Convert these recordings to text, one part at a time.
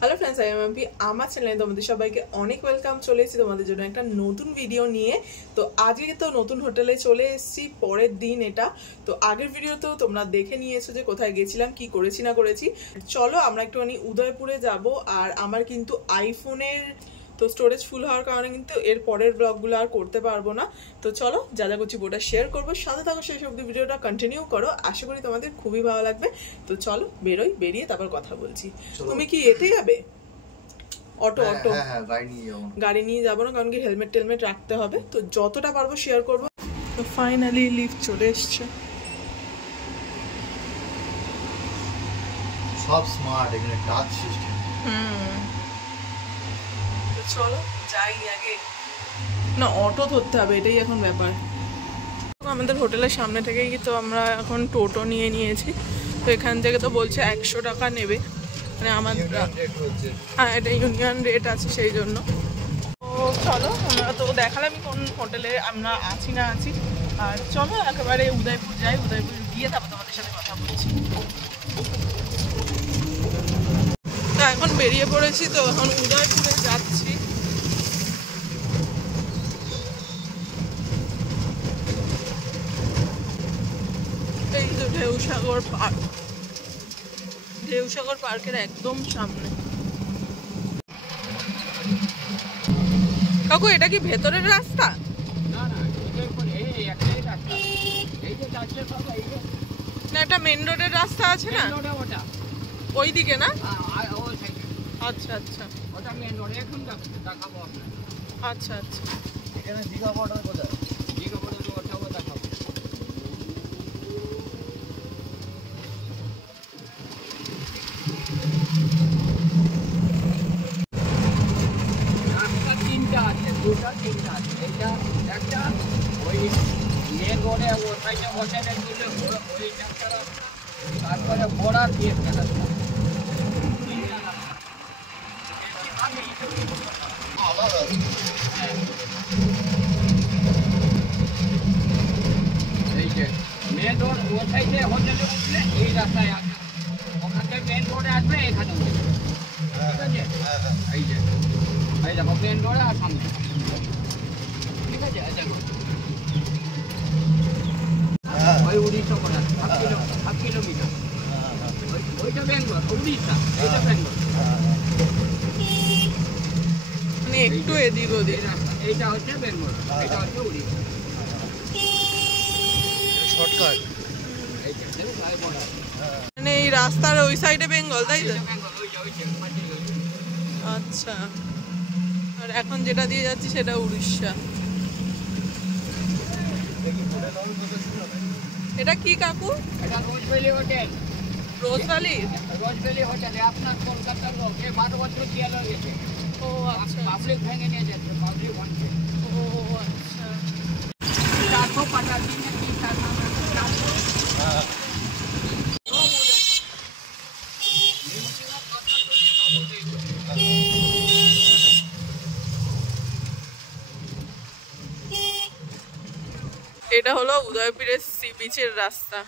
Hello friends, I am MP. আমার চ্যানেলে তোমাদের সবাইকে অনেক ওয়েলকাম। চলে এসেছি তোমাদের জন্য একটা নতুন ভিডিও নিয়ে। তো আজকে তো নতুন হোটেলে চলে এসেছি, পরের দিন এটা। তো আগের ভিডিওতেও তোমরা দেখে নিয়েছো যে কোথায় গেছিলাম, কি করেছি না করেছি। চলো আমরা একটুখানি উদয়পুরে যাব। আর আমার কিন্তু আইফোনের তো স্টোরেজ ফুল হওয়ার কারণে কিন্তু এর পরের ব্লগগুলো আর করতে পারবো না। তো চলো যা যা করছি ওটা শেয়ার করবো, সাথে থাকো সেই সব ভিডিওটা কন্টিনিউ করো। আশা করি তোমাদের খুবই ভালো লাগবে। তো চলো বেরোই, বেরিয়ে তারপর কথা বলছি। তুমি কি এতে যাবে? অটো অটো গাড়ি নিয়ে যাবো না, কারণ কি হেলমেট টেলমেট রাখতে হবে। তো যতটা পারবো শেয়ার করবো। তো ফাইনালি লিফট চলে এসছে। সব স্মার্ট, এখানে টাচ সিস্টেম। তো চলো যাই আগে। না, অটো ধরতে হবে, এটাই এখন ব্যাপার। আমাদের হোটেলের সামনে থেকেই তো আমরা এখন টোটো নিয়ে নিয়েছি। তো এখান থেকে তো বলছে 100 টাকা নেবে, মানে আমাদের। হ্যাঁ, এটা ইউনিয়ন রেট আছে সেই জন্য। তো চলো, আমরা তো দেখালাম কোন হোটেলে আমরা আছি না আছি। আর চলো একেবারে উদয়পুর যাই, উদয়পুর গিয়ে তারপর তোমাদের সাথে কথা বলছি। তো এখন বেরিয়ে পড়েছি, তো এখন উদয়পুরে যাচ্ছি। এই তো ঢেউসাগর পার্ক, ঢেউসাগর পার্কের একদম সামনে। কাকু, এটা কি ভেতরের রাস্তা? না, এটা মেন রোডের রাস্তা আছে না ওই দিকে না? আচ্ছা আচ্ছা আচ্ছা আচ্ছা। এখানে দীঘা বর্ডার কোথায়? তিনটা আছে। এইটা একটা ওই মেন রোডে ওর সাইডে হোটেলে তুলে ওই একটা, তারপরে বড়া দিয়ে ফেলা। এই যে মেন রোড ওর সাইডে হোটেলে উঠলে এই রাস্তায় আসবে, ওখান থেকে মেন রোডে আসবে এখানে উঠবে। ঠিক আছে, এই যে এই দেখো মেন রোডে আর সামনে। ঠিক আছে, ওই উড়িষ্যা করা 7 কিলোমিটার। ওইটা বেঙ্গল, উড়িষ্যা, এইটা বেঙ্গল। মানে একটু এদিক ওদিক। এইটা হচ্ছে বেঙ্গল, এটা হচ্ছে উড়িষ্যা। শর্টকাট। মানে এই রাস্তার ওই সাইডে বেঙ্গল, তাই তো? বেঙ্গল। আচ্ছা, আর এখন যেটা দিয়ে যাচ্ছি সেটা উড়িষ্যা। এটা কি কাকু? এটা রোজভ্যালি হোটেল। রোজভ্যালি? রোজভ্যালি হোটেলে আপনার কলকাতার লোক 12 বছর দিয়ে গেছে। ও আচ্ছা, পাবলিক ভেঙে নিয়ে যাচ্ছে, পাবলিক ভাঙছে। ও আচ্ছা। 450 দিনে 3-4 এটা হলো উদয়পুরের সি বিচের রাস্তা।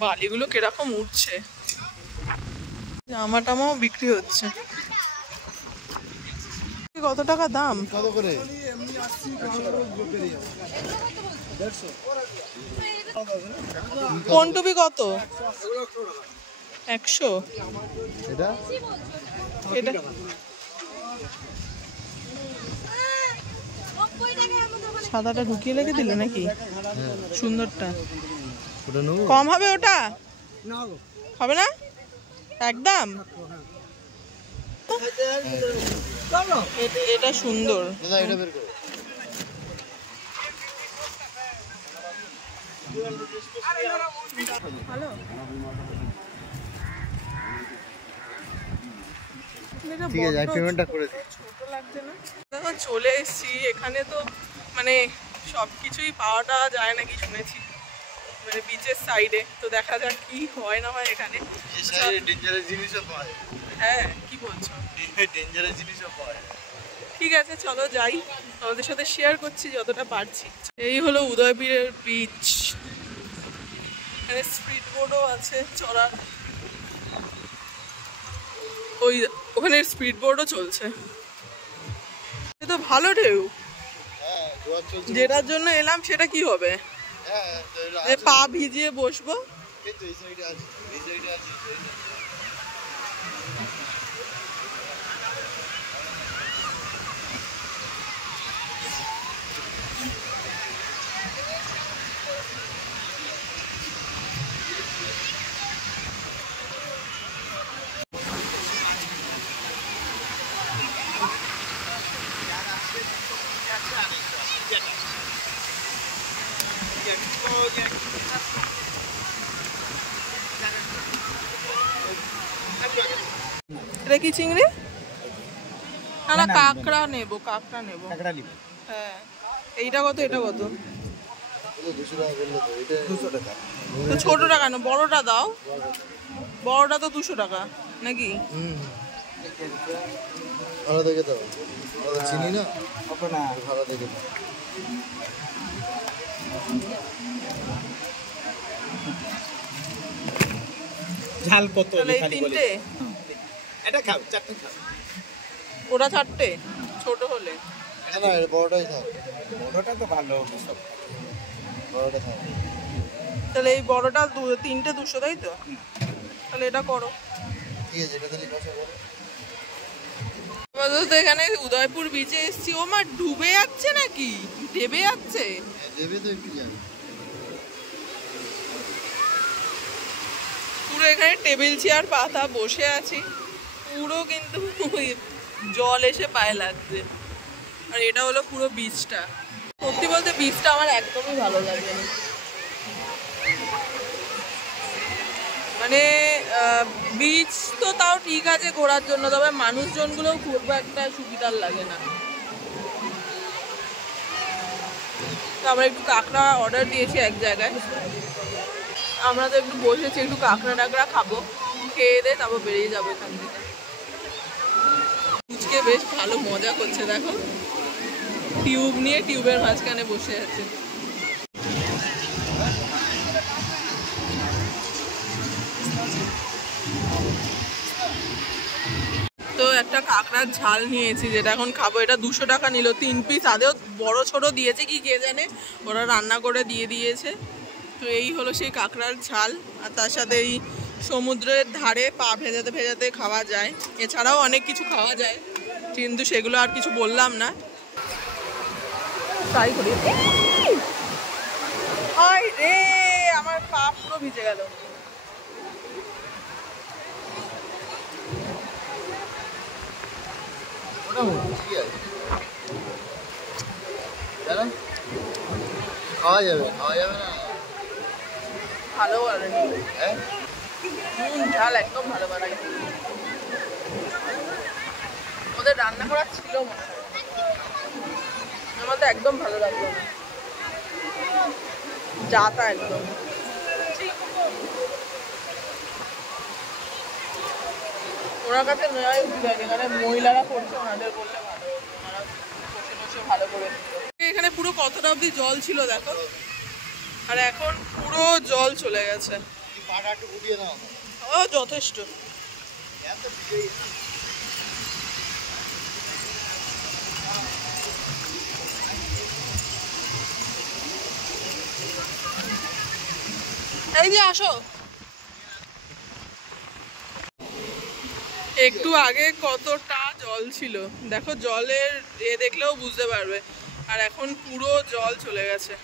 বালিগুলো কিরকম উঠছে। জামা টামাও বিক্রি হচ্ছে। কত টাকা দাম? কত করে? কোন টুপি কত? 100। এটা এটা সাদাটা ঢুকিয়ে লেগে দিলে নাকি? সুন্দরটা ওটা নেবো। কম হবে? ওটা হবে না একদম? এটা সুন্দর। দাদা এটা বের করো। ভালো। ঠিক আছে, আমি পেমেন্টটা করে দিই। ছোট লাগছে না? দেখো চলে এসেছি এখানে। তো মানে সবকিছুই পাওয়াটা যায় নাকি শুনেছি, মানে বিচের সাইডে। তো দেখা যাক কি হয় না হয় এখানে। ডেঞ্জারাস জিনিসও পায়। হ্যাঁ, কি বলছো? ডেঞ্জারাস জিনিসও পায়। ঠিক আছে চলো যাই, তোমাদের সাথে শেয়ার করছি যতটা পারছি। এই হলো উদয়পুরের বিচ। এখানে স্পিড বোর্ডও আছে চড়ার। ওই ওখানে স্পিড বোর্ডও চলছে, এ তো ভালো ঢেউ। যেটার জন্য এলাম সেটা কি হবে, যে পা ভিজিয়ে বসবো। এটা কি চিংড়ি? না কাঁকড়া নেবো, কাঁকড়া নেবো। হ্যাঁ, এইটা কত, এটা কত? তো ছোটটা কেন, বড়টা দাও। বড়টা তো 200 টাকা নাকি? ভালো দেখে দাও, চিনি না ভালো দেখে দাও। ঝাল কত? তাহলে এই 3টে, এটা খাও, 4টে খাও। ওটা 4টে ছোট হলে। না এর বড়টাই থাক, বড়টা তো ভালো সব। বড়টা থাক। তাহলে এই বড়টা 3টে 200, তাই তো? তাহলে এটা করো। ঠিক আছে, এটা তাহলে কত করো? তো এখানে উদয়পুর বিচে এসেছি। ও মা, ডুবে যাচ্ছে নাকি? ডেবে যাচ্ছে? দেবে তো একটু যাবে। পুরো এখানে টেবিল চেয়ার পাতা, বসে আছি পুরো, কিন্তু জল এসে পায়ে লাগছে। আর এটা হলো পুরো বিচটা। সত্যি বলতে বিচটা আমার একদমই ভালো লাগে না। মানে বিচ তো তাও ঠিক আছে ঘোরার জন্য, তবে মানুষজনগুলোও খুব একটা সুবিধার লাগে না। তো আমরা একটু কাঁকড়া অর্ডার দিয়েছি এক জায়গায়। আমরা তো একটু বসেছি, একটু কাঁকড়া টাকড়া খাবো, খেয়ে দিয়ে তারপর বেরিয়ে যাবো এখান থেকে। ফুচকে বেশ ভালো মজা করছে, দেখো টিউব নিয়ে টিউবের মাঝখানে বসে আছে। তো একটা কাঁকড়ার ঝাল নিয়েছি, যেটা এখন খাবো। এটা 200 টাকা নিল 3 পিস, আদেও বড় ছোট দিয়েছে কি কে জানে, ওরা রান্না করে দিয়ে দিয়েছে। তো এই হলো সেই কাঁকড়ার ঝাল, আর তার সাথে এই সমুদ্রের ধারে পা ভেজাতে ভেজাতে খাওয়া যায়। এছাড়াও অনেক কিছু খাওয়া যায়, কিন্তু সেগুলো আর কিছু বললাম না। ট্রাই করি। আয় রে, আমার পা পুরো ভিজে গেল। ঠিক আছে, খাওয়া যাবে, খাওয়া যাবে না? ভালো বানানি, হ্যাঁ ঝাল একদম ভালো বানানি। ওদের রান্না করা ছিল মনে হয়, আমার তো একদম ভালো লাগলো না, যাতা একদম। ওনার কাছে নেওয়াই উচিত, এখানে মহিলারা করছে, ওনাদের বললে ভালো, ওনারা বসে বসে ভালো করে। এখানে পুরো কতটা অবধি জল ছিল দেখো, আর এখন পুরো জল চলে গেছে। পাটা একটু গুটিয়ে নাও। ও যথেষ্ট। এই যে আসো, একটু আগে কতটা জল ছিল দেখো, জলের দেখলেও বুঝতে পারবে। আর এখন পুরো জল চলে গেছে।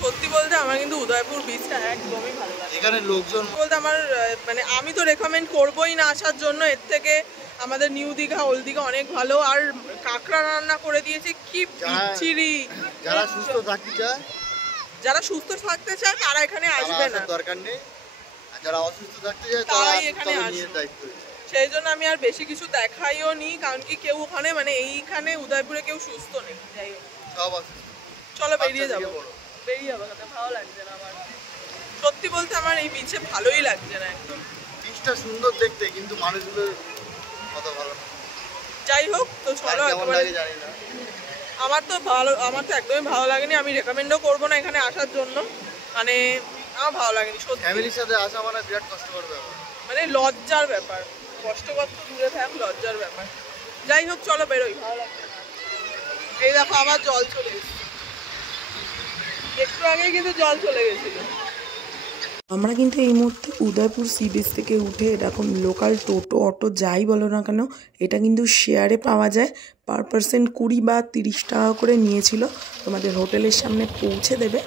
সত্যি বলতে আমার কিন্তু উদয়পুর বিচটা একদমই ভালো লাগে। এখানে লোকজন বলতে আমার মানে আমি তো রেকমেন্ড করবোই না আসার জন্য। এর থেকে আমাদের নিউ দীঘা, ওল্ড দীঘা অনেক ভালো। আর কাঁকড়া রান্না করে দিয়েছে কি বিচ্ছিরি। যারা সুস্থ থাকতে চায়, যারা সুস্থ থাকতে চায় তারা এখানে আসবে না, দরকার নেই। আর যারা অসুস্থ থাকতে চায় তারাই এখানে তারা আসবে। নিয়ে দায়িত্ব। সেই জন্য আমি আর বেশি কিছু দেখাইও নি, কারণ কি কেউ ওখানে মানে এইখানে উদয়পুরে কেউ সুস্থ নেই। যাই হোক, সব অসুস্থ। চলো বেরিয়ে যাবো, বেরিয়ে যাবো, ভালো লাগছে না আমার। সত্যি বলতে আমার এই বিচে ভালোই লাগছে না একদম। বিচটা সুন্দর দেখতে, কিন্তু মানুষগুলো কত ভালো। যাই হোক, তো চলো একেবারে। জানি না, আমার তো ভালো, আমার তো একদমই ভালো লাগেনি। আমি রেকমেন্ডও করবো না এখানে আসার জন্য, মানে আমার ভালো লাগেনি সত্যি। ফ্যামিলির সাথে আসা মানে বিরাট কষ্টকর ব্যাপার, মানে লজ্জার ব্যাপার। কষ্টকর তো দূরে থাক, লজ্জার ব্যাপার। যাই হোক চলো বেরোই, ভালো লাগছে না। এই দেখো আবার জল চলে এসেছে, একটু আগেই কিন্তু জল চলে গেছিল। আমরা কিন্তু এই মুহূর্তে উদয়পুর সি বিচ থেকে উঠে এরকম লোকাল টোটো অটো যাই বলো না কেন, এটা কিন্তু শেয়ারে পাওয়া যায়। পার পার্সেন্ট 20 বা 30 টাকা করে নিয়েছিল, তোমাদের হোটেলের সামনে পৌঁছে দেবে।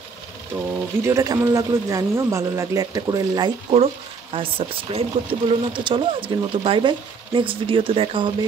তো ভিডিওটা কেমন লাগলো জানিও, ভালো লাগলে একটা করে লাইক করো আর সাবস্ক্রাইব করতে বলো না। তো চলো আজকের মতো বাই বাই, নেক্সট ভিডিওতে দেখা হবে।